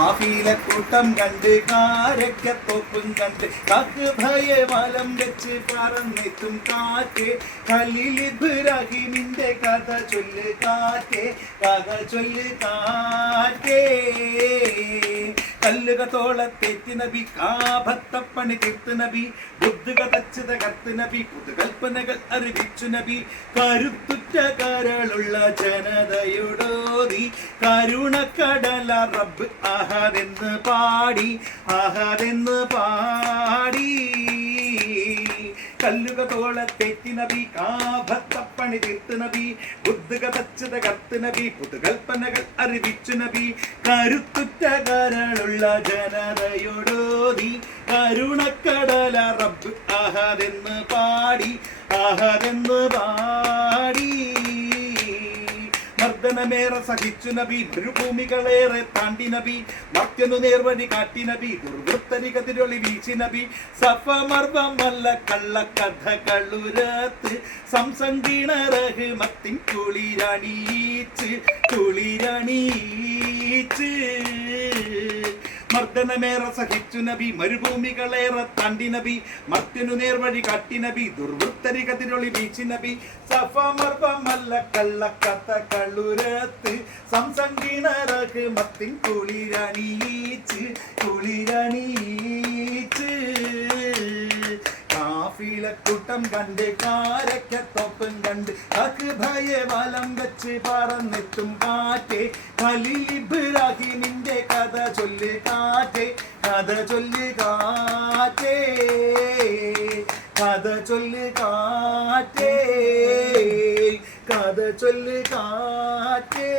കൂട്ടം കണ്ട് കാരക്കത്തോപ്പും കണ്ട് കാക്ക് ഭയവലം വെച്ച് പറന്നെത്തും കാറ്റ് ഖലീലിബ്രാഹിമിന്റെ കഥ ചൊല്ല് കാറ്റേ കഥ ചൊല്ല് കാറ്റേ കല്ലുക തോളത്തേറ്റി നബി കാഭത്തപ്പണി തീർത്ത് നബി ബുദ്ധുക തച്ച് തകർത്ത് നബി പുതുകൽപ്പനകൾ അറിവിച്ചു നബി കരുത്തുറ്റ കരളുള്ള ജനതയോടോതി കരുണക്കടല റബ്ബ് അഹദെന്ന് പാടി അഹദെന്ന് പാടി കല്ലുക തോളത്തേറ്റി നബി കാഭത്തപ്പണി തീർത്ത് നബി ബുദ്ധുക തച്ച് തകർത്ത് നബി പുതുകൽപ്പനകൾ അറിവിച്ചു നബി കരുത്തുറ്റ കരളുള്ള ജനതയോടോതി കരുണക്കടല റബ്ബ് അഹദെന്ന് പാടി അഹദെന്ന് പാടി മർദ്ദനമേറെ സഹിച്ചു നബി മരുഭൂമികളേറെ താണ്ടി നബി മർത്യനു നേർവഴി കാട്ടി നബി ദുർവൃത്തരി കതിരൊളി വീശി നബി സഫമർവമല്ല കള്ളക്കഥകളുരത്ത് സംസങ്കീണ റഹ്മത്തിൻ കുളിരണീച്ച് കുളിരണീച്ച് മർദ്ദനമേറെ സഹിച്ചു നബി മരുഭൂമികളേറെ താണ്ടി നബി മർത്യനു നേർവഴി കാട്ടി നബി ദുർവൃത്തരി കതിരൊളി വീശി നബി സഫമർവമല്ല കള്ളക്കഥകളുരത്ത് സംസങ്കീണ റഹ്മത്തിൻ കുളിരണീച്ച് കുളിരണീച്ച് കൂട്ടം കണ്ട് കാരക്കത്തോപ്പും കണ്ട് അക്ക് ഭയവലം വെച്ച് പറന്നെത്തും കാറ്റേ ഖലീലിബ്രാഹിമിന്റെ കഥ ചൊല്ല് കാറ്റേ കഥ ചൊല്ല് കാറ്റേ കഥ ചൊല്ല് കാറ്റേ കഥ ചൊല്ല് കാറ്റേ